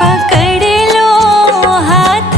पकड़ लो हाथ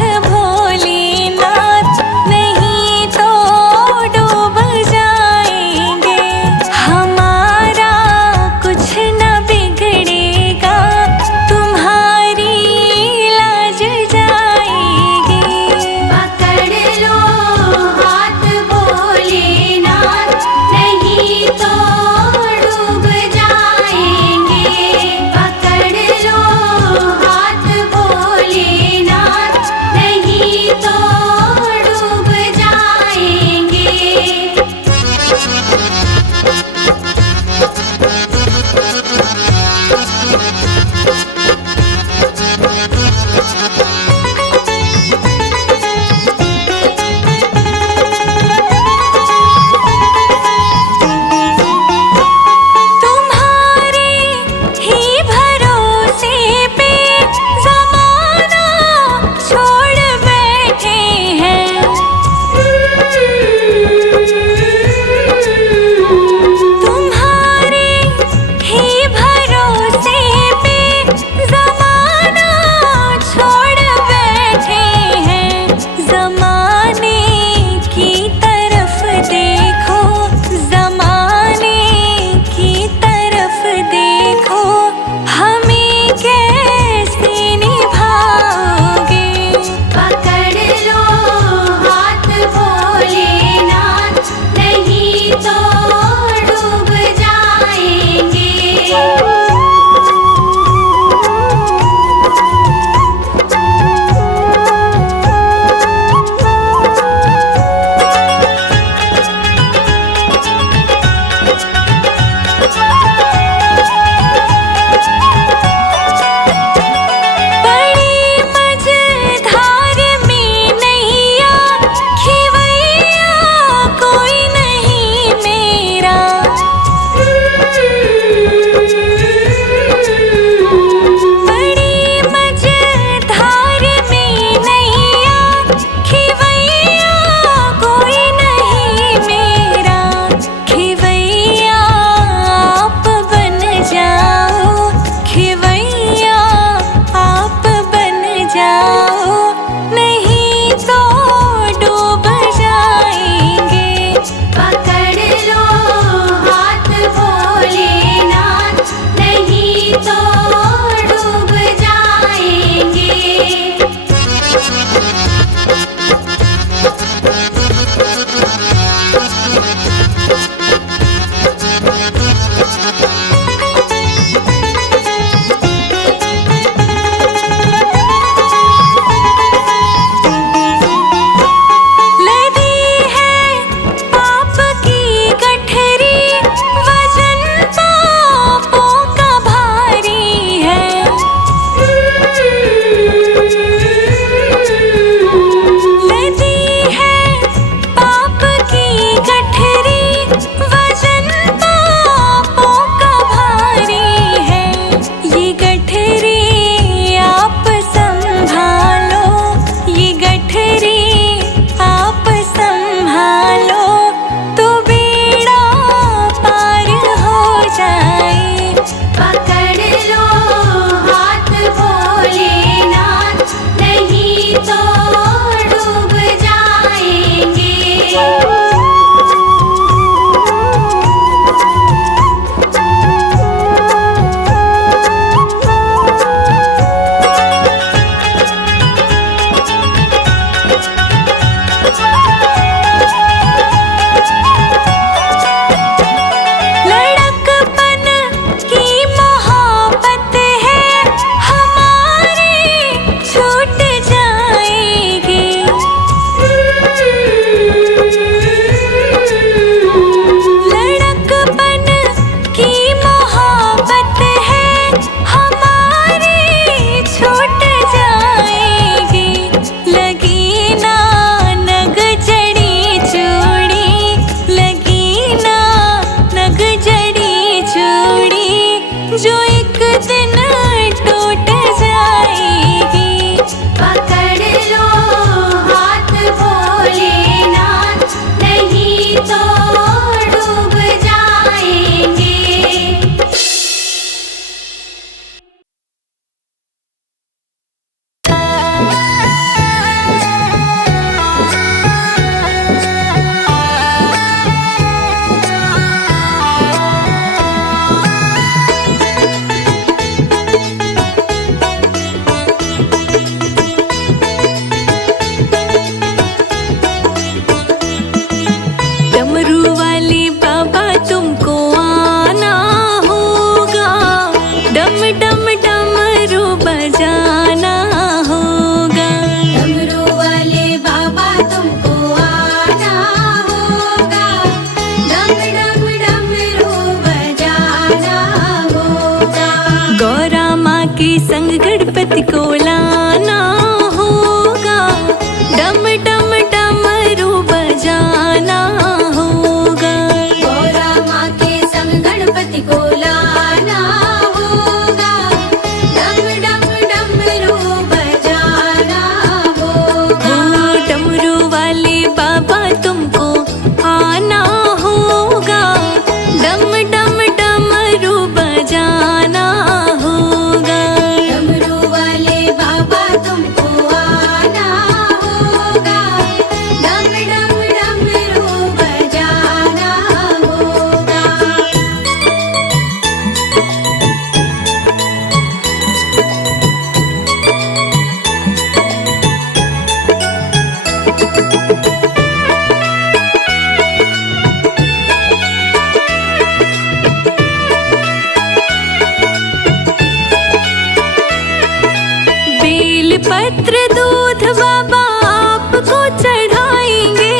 पत्र दूध बाबा आपको चढ़ाएंगे,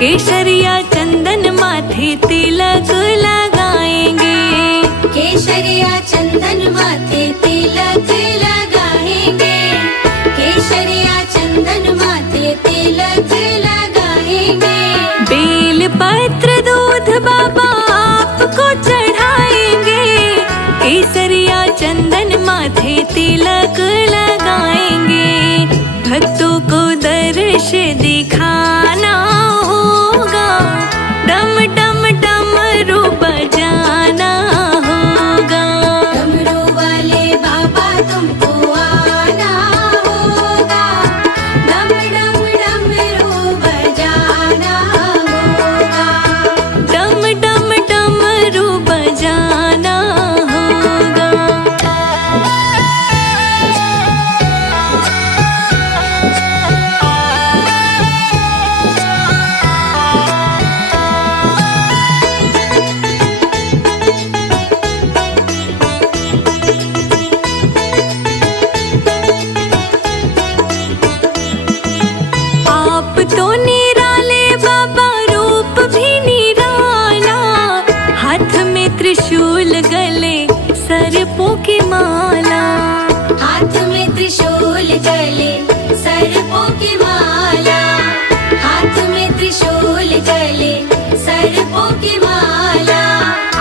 केसरिया चंदन माथे तिलक लगाएंगे। केसरिया चंदन माथे तिलक लगाएंगे, केसरिया चंदन माथे तिलक लगाएंगे। बेल पत्र दूध बाबा आपको चढ़ाएंगे, केसरिया चंदन माथे तिलक लगाएंगे। भक्तों को दर्श दिखाना होगा, डम डम डमरू बजाना होगा। डमरू वाले बाबा तुमको आना होगा, डम डम डमरू बजाना होगा। डम डम डमरू बजाना होगा। आप तो निराले बाबा, रूप भी निराला, हाथ में त्रिशूल गले सर्पों की माला। हाथ में त्रिशूल गले सर्पों की माला, हाथ में त्रिशूल गले सर्पों की माला।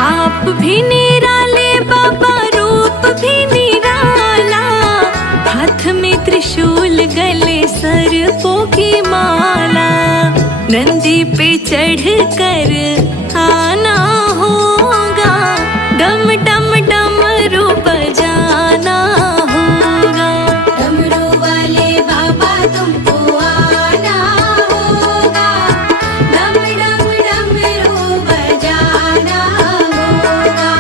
आप भी निराले बाबा, रूप भी निराला, हाथ में त्रिशूल गले सर्पों की माला। नंदी पे चढ़ कर आना होगा, डम डम डमरू बजाना होगा। डमरू वाले बाबा तुमको आना होगा, डम डम डमरू बजाना होगा।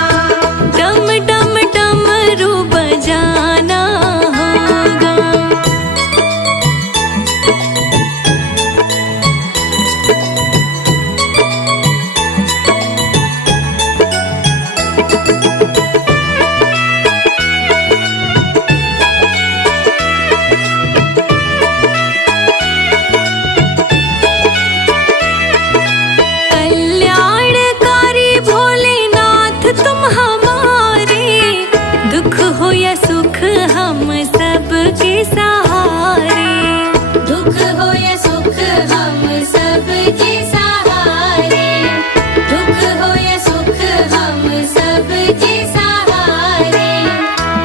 डम डम डमरू बजाना होगा। कल्याणकारी भोलेनाथ तुम हमारे, दुख हो या सुख हम सबके सहारे। दुख हो या सुख हम सबके सहारे, दुख हो या सुख हम सबके सहारे।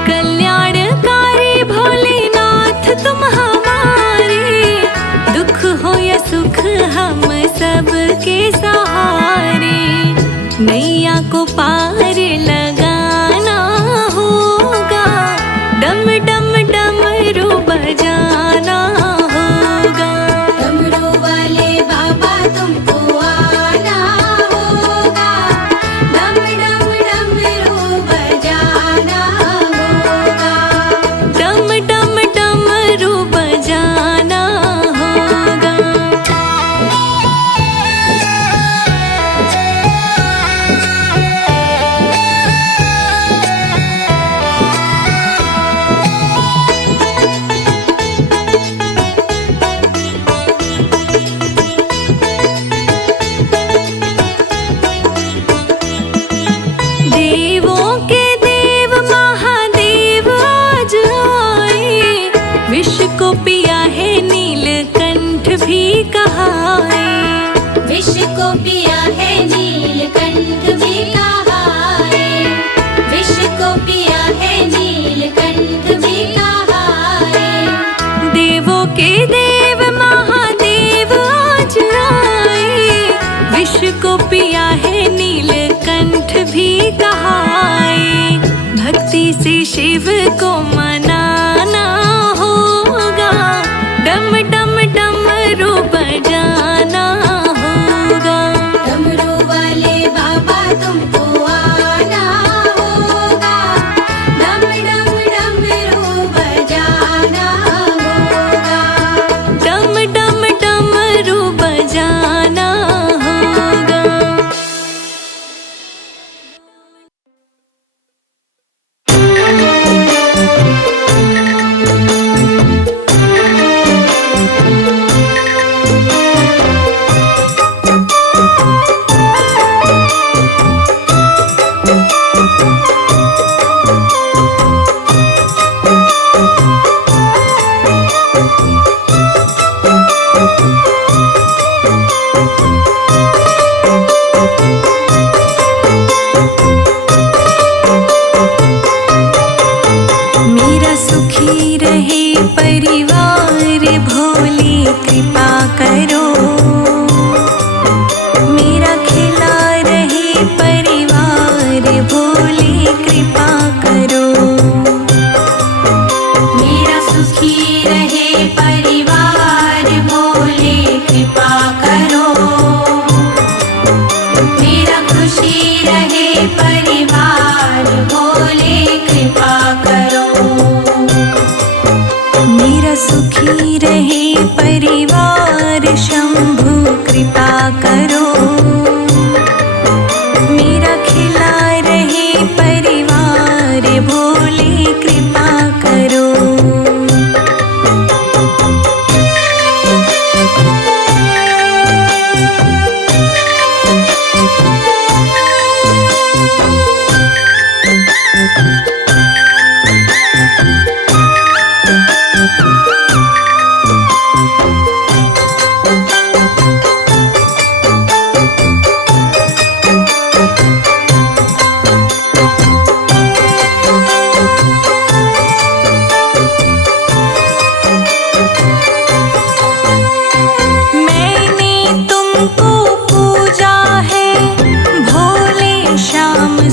कल्याणकारी भोलेनाथ तुम हमारे, दुख हो या सुख हम सबके सहारे। नैया को पार लगाना होगा, डम डम डमरू बजाना होगा। डमरू वाले बाबा तुमको आना होगा, डम डम डमरू बजाना होगा। डम डम डमरू बजाना होगा। देवों के देव महादेव आज आए, विष को पिया है नीलकंठ भी कहाए। विष को पिया है नीलकंठ भी कहाए, विष को पिया है नीलकंठ भी कहाए। देवों के देव महादेव आज आए, विष को पिया है नीलकंठ भी कहाए। भक्ति से शिव को मनाना होगा, डम डम डमरू बजाना होगा। डमरू वाले बाबा तुमको आना होगा, डम डम डमरू बजाना होगा। डम डम डमरू बजाना होगा। सुखी रहे परिवार शंभु कृपा करो। मेरा खिला रहे परिवार भोले कृपा करो।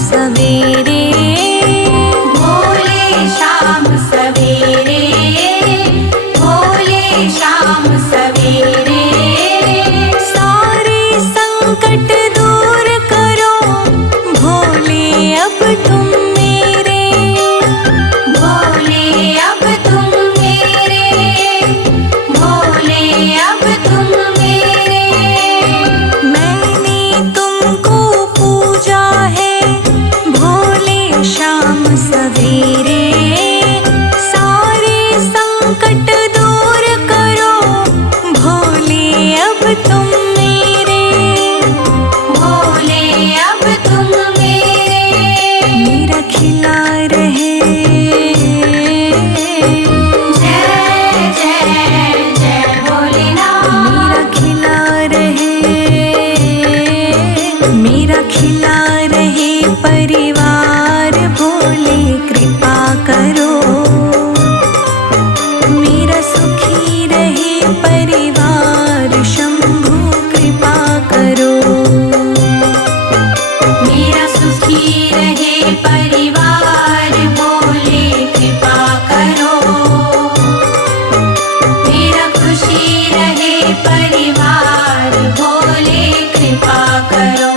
सवेरे भोले शाम सवेरे, भोले शाम सवेरे। सारे संकट दूर करो भोले अब तुम मेरे। भोले अब तुम मेरे, भोले अब तुम मेरे। मैंने तुमको पूजा है शाम सवेरे। सारे संकट दूर करो भोले अब तुम मेरे। भोले अब तुम मेरे। मेरा खिला रहे जय जय जय भोलेनाथ। मेरा खिला रहे, मेरा खिला रहे परिवार भोले कृपा करो। मेरा सुखी रहे परिवार शंभु कृपा करो। मेरा सुखी रहे परिवार भोले कृपा करो। मेरा खुशी रहे परिवार भोले कृपा करो।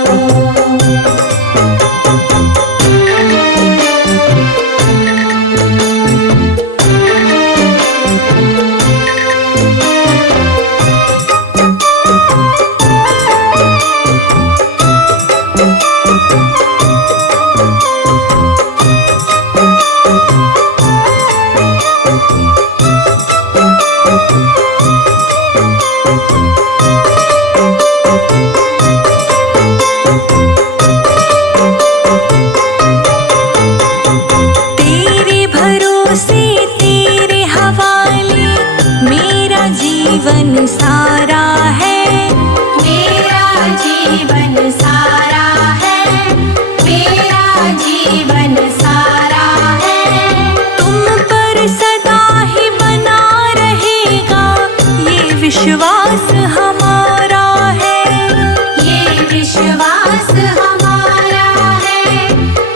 जीवन सारा है, मेरा जीवन सारा है, मेरा जीवन सारा है। तुम पर सदा ही बना रहेगा ये विश्वास हमारा है। ये विश्वास हमारा है,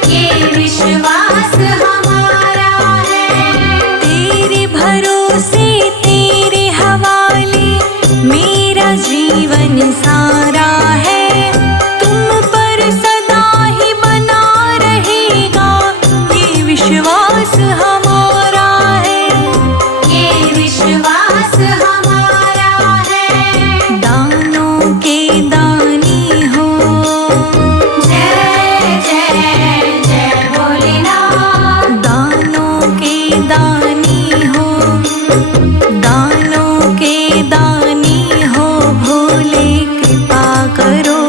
ये विश्वास हमारा है। तेरे भरोसे तेरे हवाले मेरा जीवन सारा है। तुम पर सदा ही बना रहेगा ये विश्वास हमारा है। ये विश्वास हमारा है। दानों के दानी हो, जय जय जय भोलेनाथ। दानों के दानी हो, दानों के दानी हो भोले कृपा करो।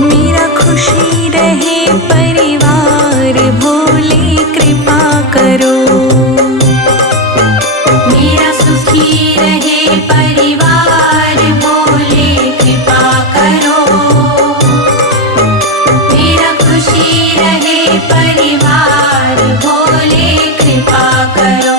मेरा खुशी रहे परिवार भोले कृपा करो। मेरा सुखी रहे परिवार भोले कृपा करो। मेरा खुशी रहे परिवार भोले कृपा करो।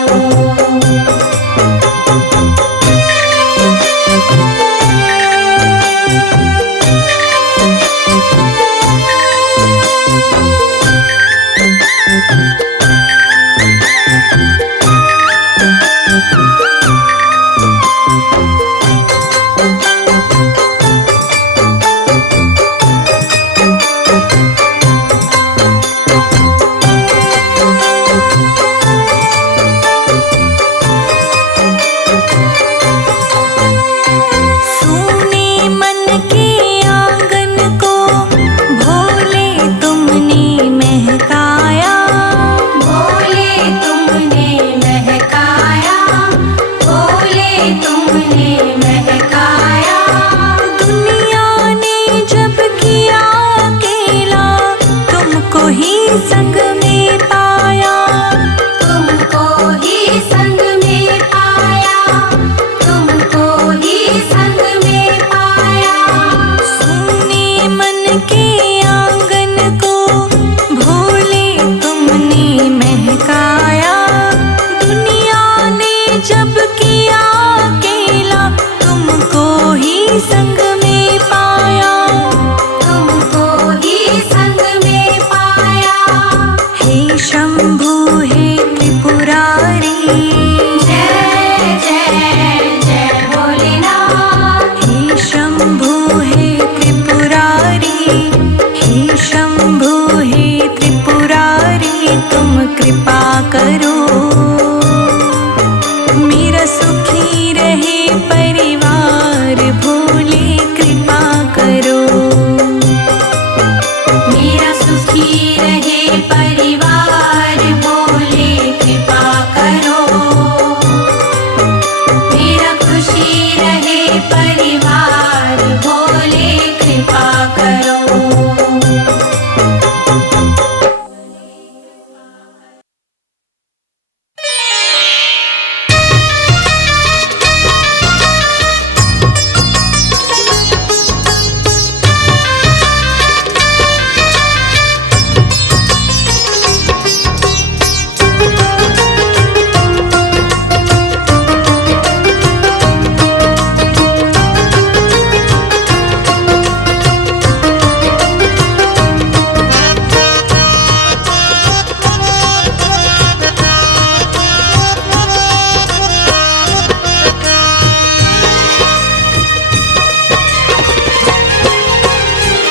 किया अकेला, तुमको ही संग में पाया, तुमको ही संग में पाया। हे शंभु हे त्रिपुरारी, जय जय जय भोलेनाथ। हे शंभु हे त्रिपुरारी, हे शंभु हे त्रिपुरारी, तुम कृपा करो मेरा सुखी रहे परिवार, भोले कृपा करो। मेरा सुखी रहे परिवार, भोले कृपा करो। मेरा खुशी रहे परिवार, भोले कृपा करो।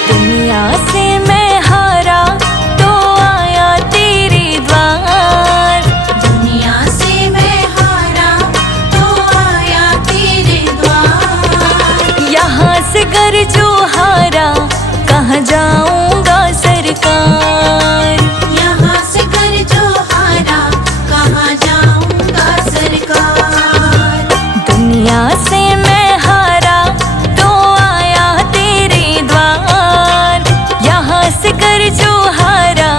दुनिया से मैं हारा तो आया तेरे द्वार, दुनिया से मैं हारा तो आया तेरे द्वार। यहाँ से घर जो हारा कहाँ जाऊंगा सरकार, यहाँ से कर जो हारा कहाँ जाऊंगा सरकार। दुनिया से मैं हारा तो आया तेरे द्वार, यहाँ से घर जो हारा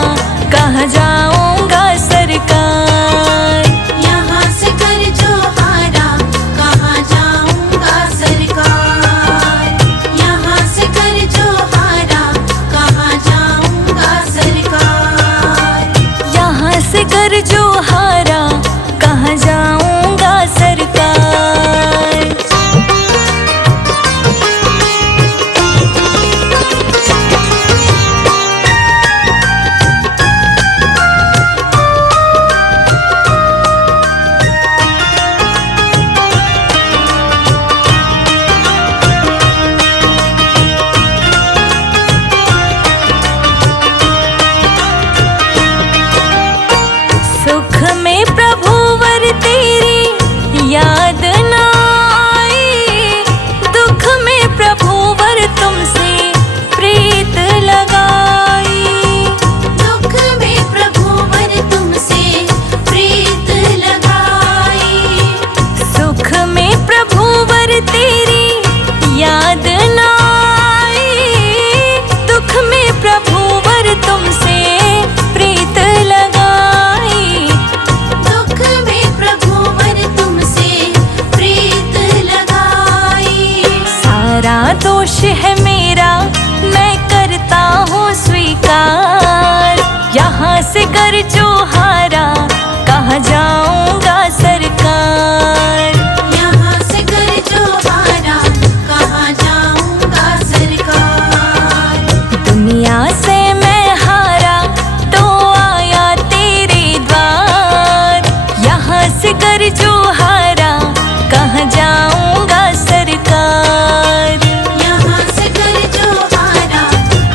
कहाँ जाऊंगा सरकार, यहाँ से कर जो हारा कहाँ जाऊंगा सरकार। यहाँ से कर जो हारा कहाँ जाऊंगा सरकार। यहाँ से घर जो हारा कहाँ जाऊंगा सरकार। सुख में प्रभु वर तेरी याद न आई, दुख में प्रभु वर तुमसे प्रीत लगाई, दुख में प्रभु वर तुमसे प्रीत लगाई। सुख में प्रभु वर तेरी याद न आई, दुख में प्रभु वर तुमसे प्रीत लगाई, दुख में प्रभु वर तुमसे प्रीत लगाई। सारा दोष है मेरा मैं करता हूँ स्वीकार, यहाँ से घर जो हारा कहाँ जाऊंगा सरकार, यहाँ से कर जो हारा कहाँ जाऊंगा सरकार। दुनिया से मैं हारा तो आया तेरे द्वार, यहाँ से घर जो हारा कहाँ जाऊंगा सरकार, यहाँ से कर जो हारा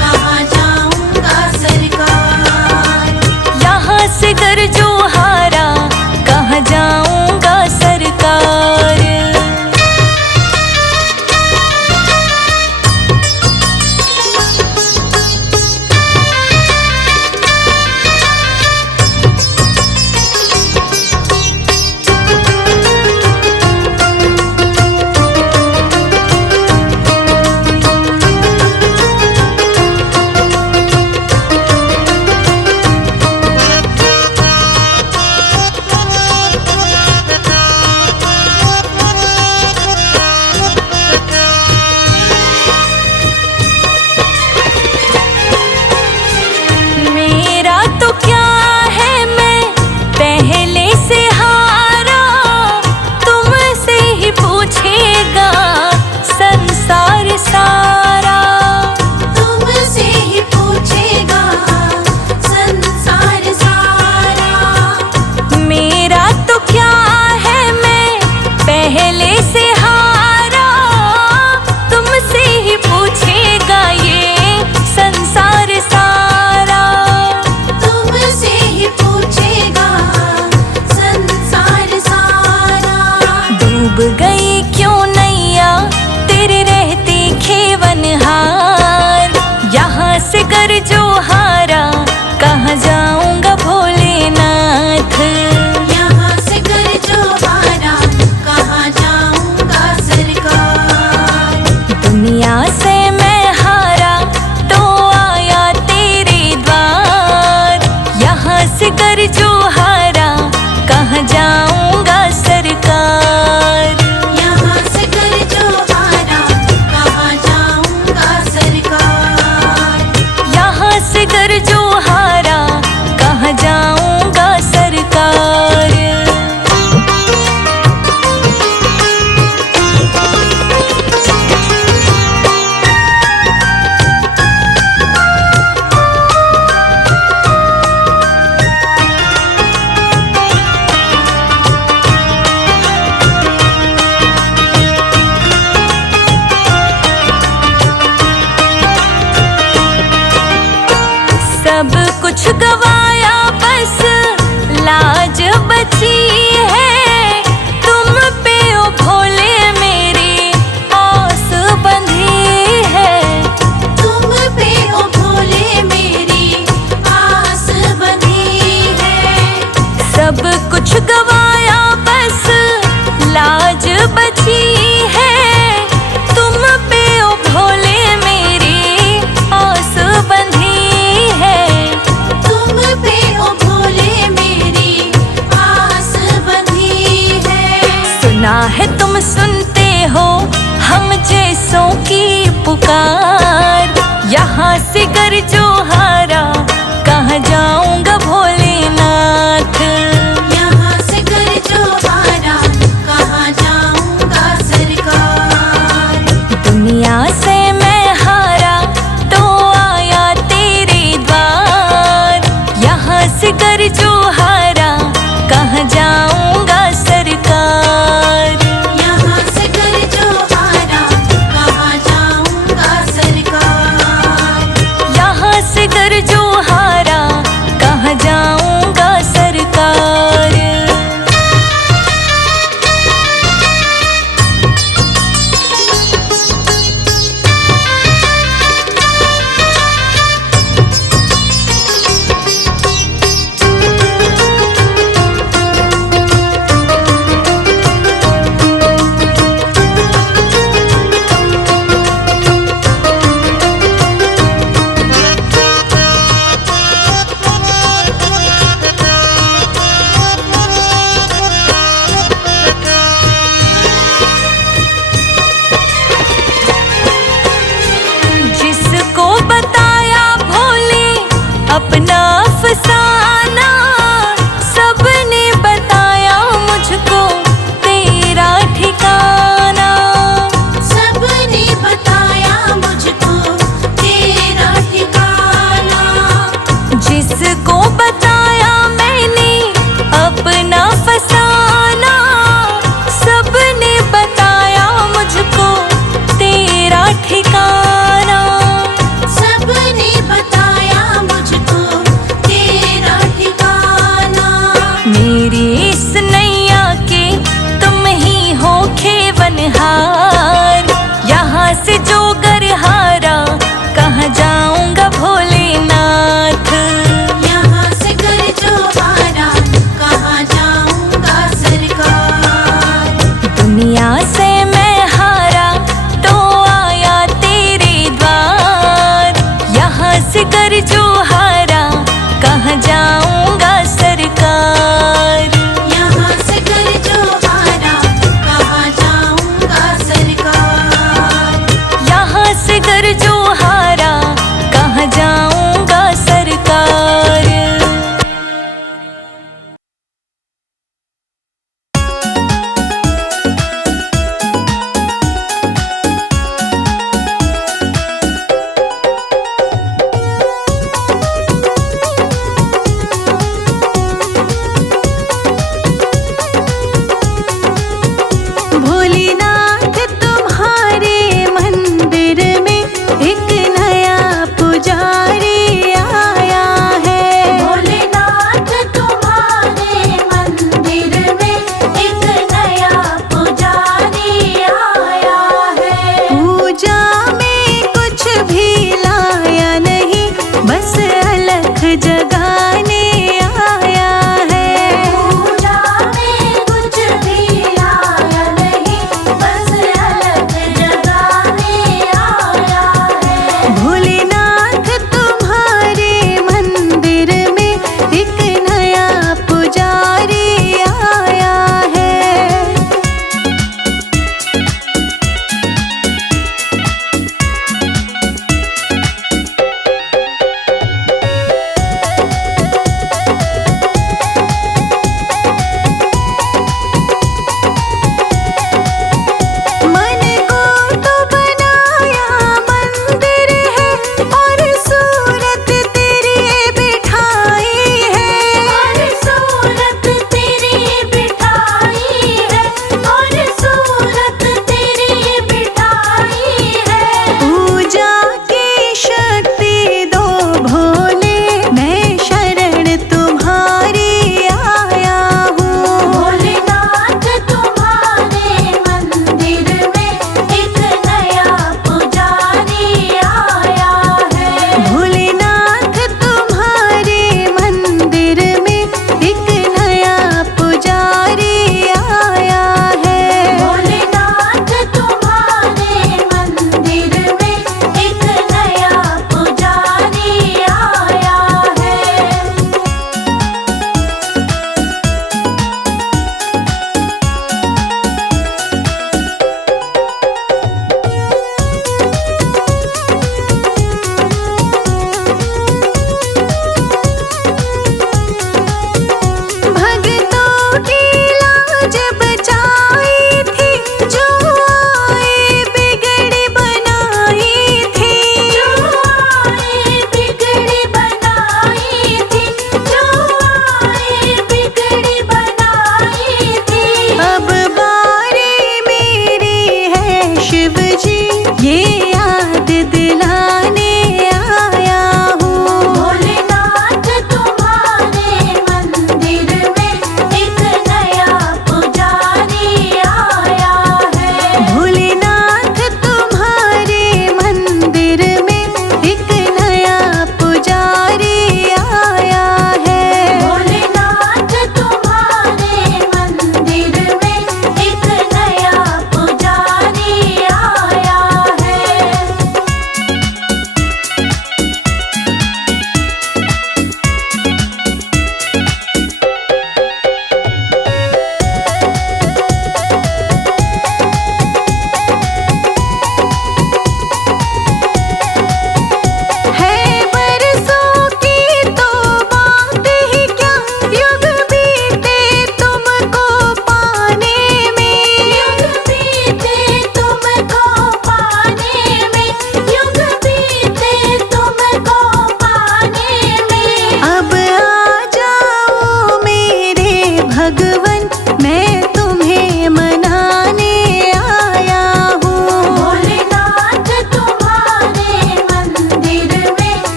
कहाँ जाऊंगा सरकार। यहाँ से घर जो हारा डूब गई क्यों नैया तेरे रहते खेवनहार। यहाँ से कर जो हारा कहाँ जाऊंगा भोलेनाथ। यहाँ से कर जो हारा कहाँ जाऊंगा सरकार। दुनिया से मैं हारा तो आया तेरे द्वार। यहाँ से कर जो हारा कहाँ जाऊंगा सरकार। यहाँ से कर जो हारा कहाँ जाऊंगा सरकार। यहाँ से कर जो हारा कहाँ जाऊंगा सरकार। सब कुछ गवाया बस लाज बची है। तुम पे ओ भोले मेरी आस बंधी है। तुम पे ओ भोले मेरी आस बंधी है। सब कुछ गवाया बस लाज बची है। तुम पे ओ भोले मेरी आस बंधी है। तुम पे ओ भोले मेरी आस बंधी है। सुना है तुम सुनते हो हम जैसों की पुकार। यहाँ से कर जो हारा कहाँ जाऊंगा भोलेनाथ। यहाँ से कर जो हारा कहाँ जाऊंगा सरकार। दुनिया से मैं हारा तो आया तेरे द्वार। यहाँ से कर जो हारा कहाँ जाऊंगा सरकार। यहाँ से कर जो हारा कहाँ जाऊंगा सरकार। यहाँ से कर जो हारा कहाँ जाऊंगा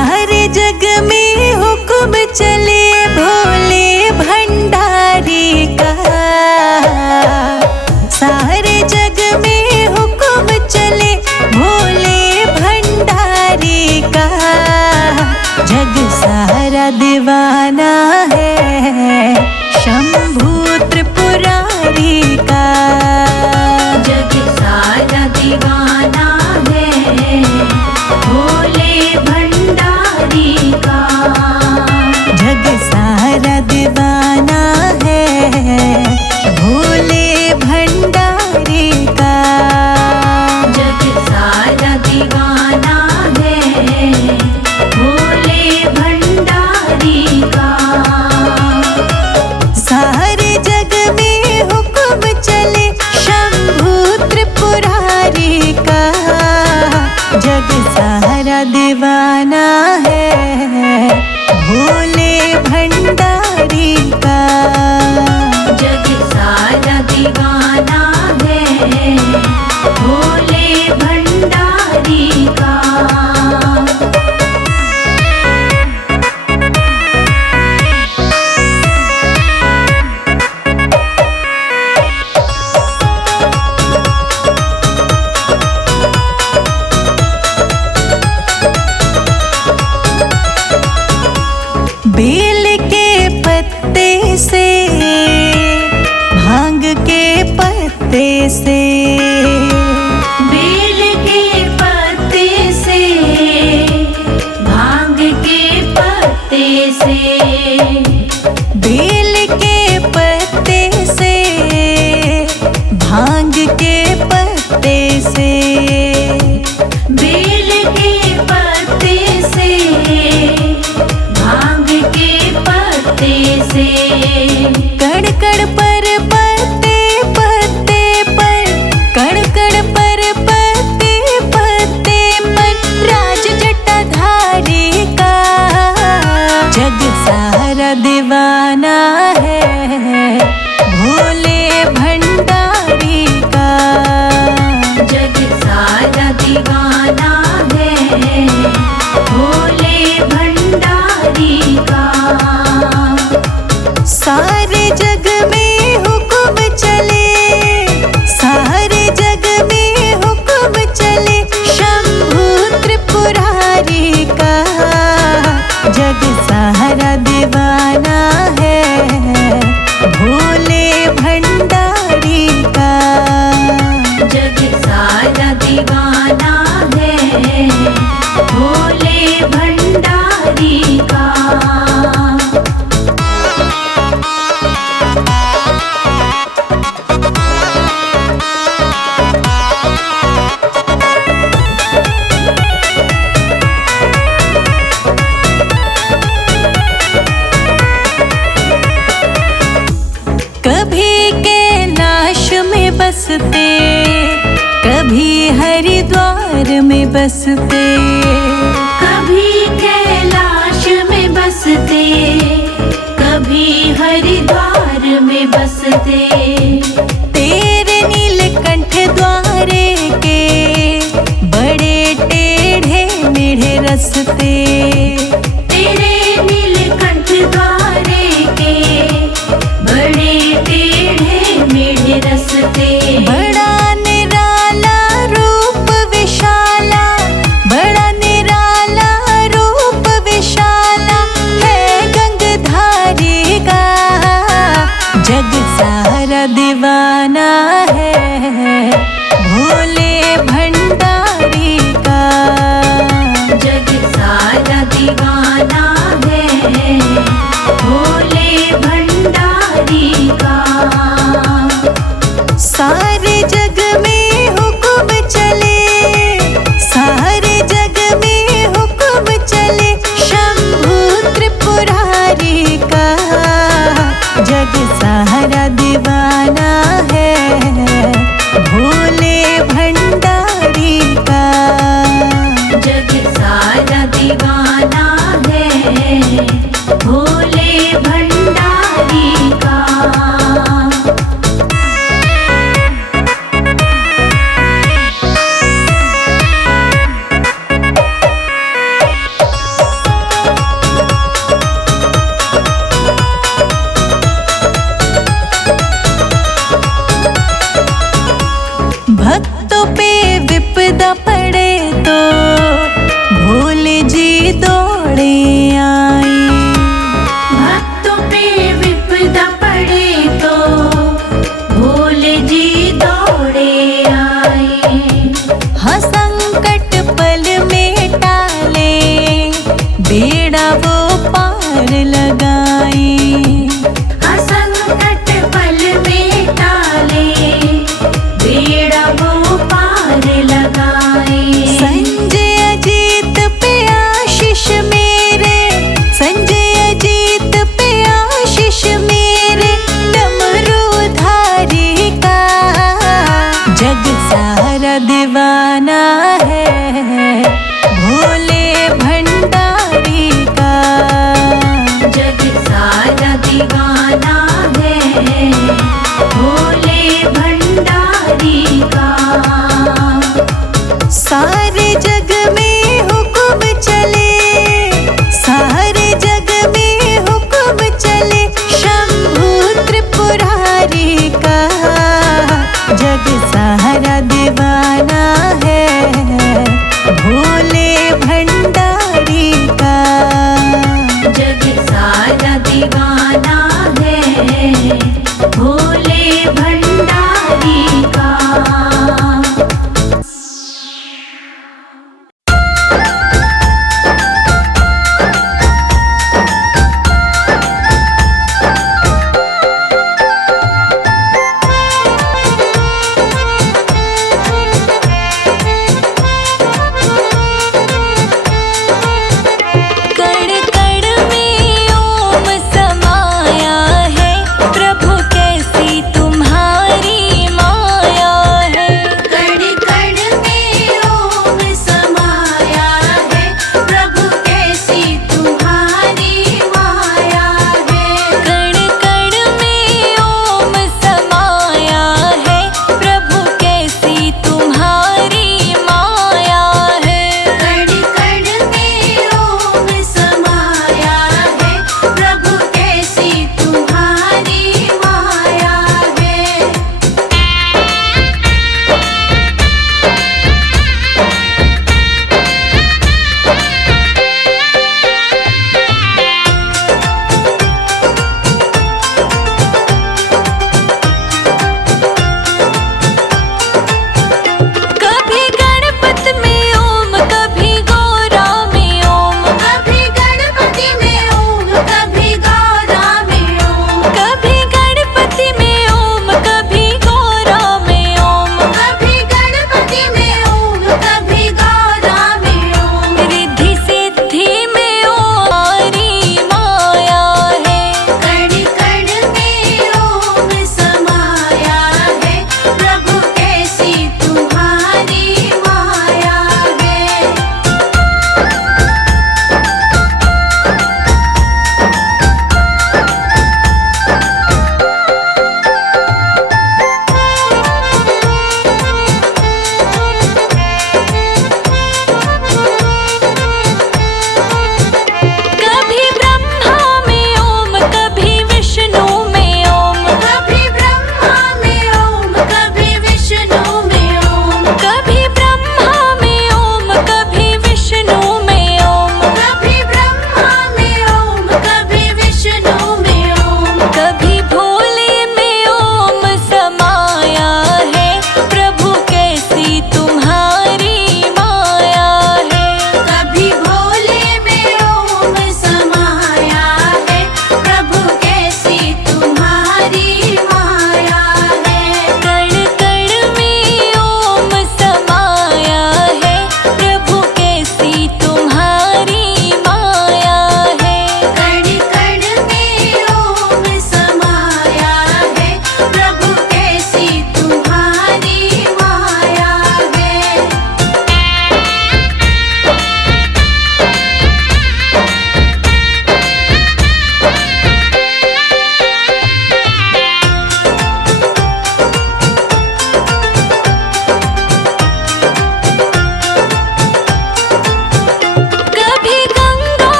सारे जग में हुक्म चले भोले भंडारी का। सारे जग में हुक्म चले भोले भंडारी का। जग सारा दीवाना है शंभू त्रिपुरारी का। जग सारा दीवाना है भोले भंडारी का। जग सारा दीवाना है भोले भंडारी का। जग सारा दीवाना है भोले भंडारी का। सारे जग में हुक्म चले शंभू त्रिपुरारी का। जग सारा दीवाना है भोले भंडारी का। जग सारा दीवाना है भोले भंडारी का। बेल के पत्ते से भांग के पत्ते से। बेल के पत्ते से भांग के पत्ते से। बेल के पत्ते से भांग के पत्ते से। बेल के पत्ते से भांग के पत्ते से। कड़ कड़ पर पत्ते पत्ते पर, कड़ कड़ पर पत्ते पत्ते पर राज जटाधारी का। जग सारा दीवाना है भोले भंडारी का। जग सारा दीवाना है भोले भंडारी का। सारे जग में हुक्म चले, सारे जग में हुक्म चले शंभू त्रिपुरारी का। जग सारा दीवाना है भोले भंडारी का। जग सारा दीवाना है भोले भंडारी का। कभी कैलाश में बसते, कभी हरिद्वार में बसते। कभी कैलाश में बसते, कभी हरिद्वार में बसते। तेरे नीलकंठ द्वारे के बड़े टेढ़े मेढ़े रस्ते। तेरे नीलकंठ द्वारे के बड़े टेढ़े मेढ़े रस्ते। बड़ा निराला रूप विशाला, बड़ा निराला रूप विशाला है गंगधारी का। जग सारा दीवाना है भोले भंडारी का। जग सारा दीवाना है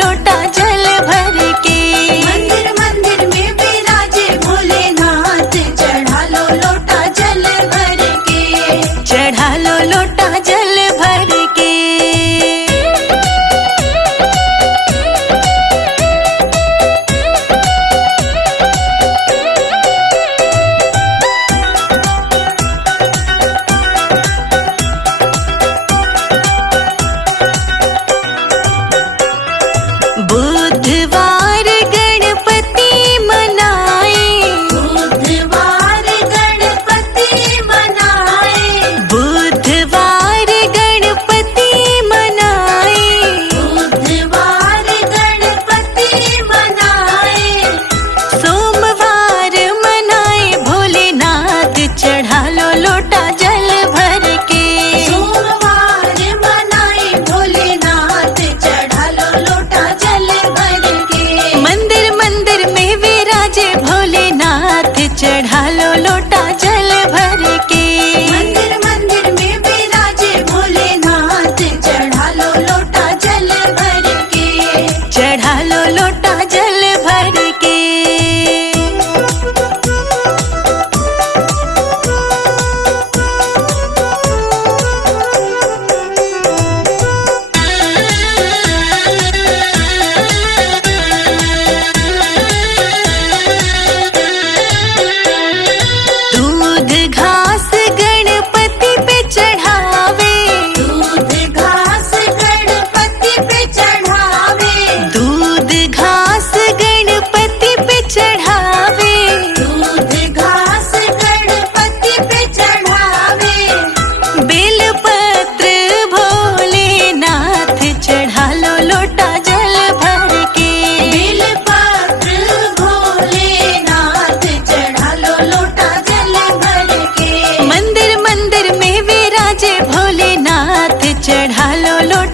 लोटा जल भर के। मंदिर मंदिर में विराजे भोलेनाथ, चढ़ा लो लोटा जल भर के। चढ़ा लो लोटा जल भर के। बुधवार गणपति मनाए। बुधवार गणपति मनाए। बुधवार गणपति मनाए। बुधवार गणपति मनाए। सोमवार मनाए भोलेनाथ, चढ़ा लो लोटा जल भर के। सोमवार मनाए भोलेनाथ, चढ़ा लो लोटा जल भर के। मंदिर मंदिर में विराजे भोलेनाथ, चढ़ा लो लोटा जल भर के। मंदिर मंदिर में विराजे भोलेनाथ, चढ़ा लो लोटा जल भर के। चढ़ा लो लोटा जल भर के। दूध घास गणपति पे चढ़ावे। दूध घास गणपति पे चढ़ावे। दूध घास गणपति पे चढ़ावे। दूध घास गणपति पे चढ़ावे। बेलपत्र भोलेनाथ, चढ़ा लो लोटा जल भर के। बेलपत्र भोलेनाथ, चढ़ा लो लोटा जल भर के। मंदिर मंदिर में विराजे भोलेनाथ, चढ़ा लो लोटा